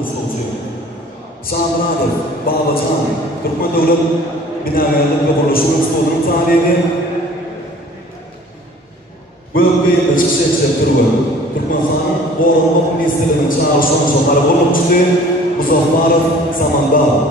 usulcu. Sağlınadır, Babacan, Türkmen Devlet Binagerlik ve Kuruluşu Stolunun talibi. Bölgeyi de çıkacak sektörü. Türkmenhan'ın Ormanlık Ministeri'nin çağrışını sokarı olup çıktı. Muzaffarov zamanda.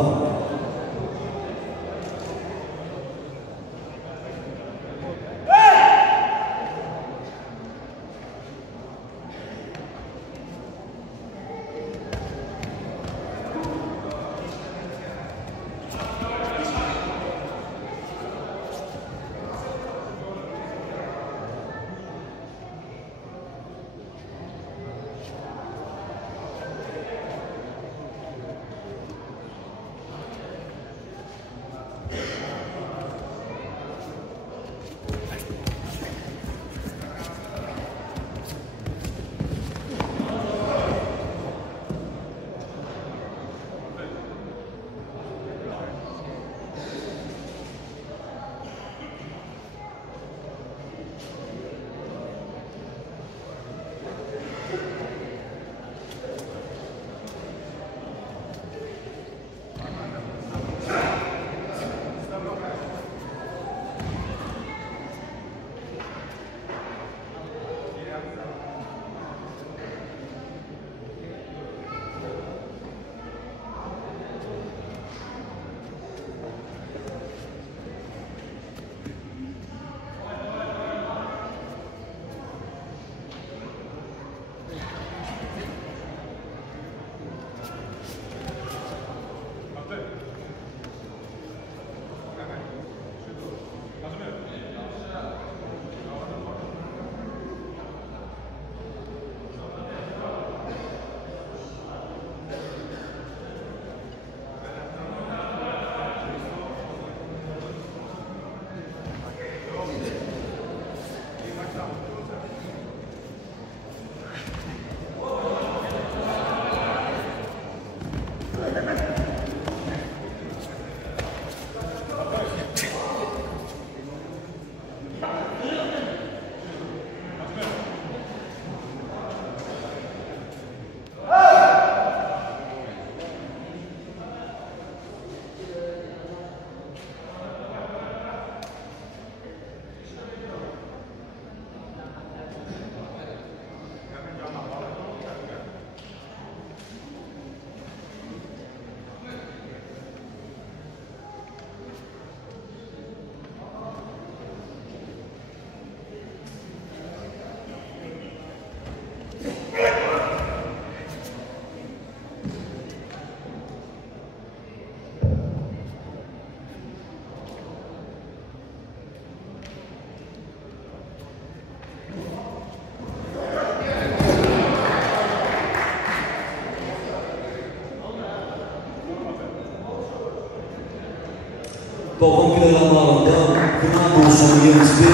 Doğum planlarında Yunan doğuşunu yenisi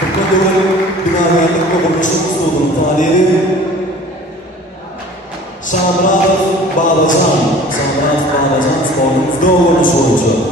Türkmen Devlet Binagerlik ve Kuruluşu Stolunun talibi Babacan Spor'un doğru sonucu.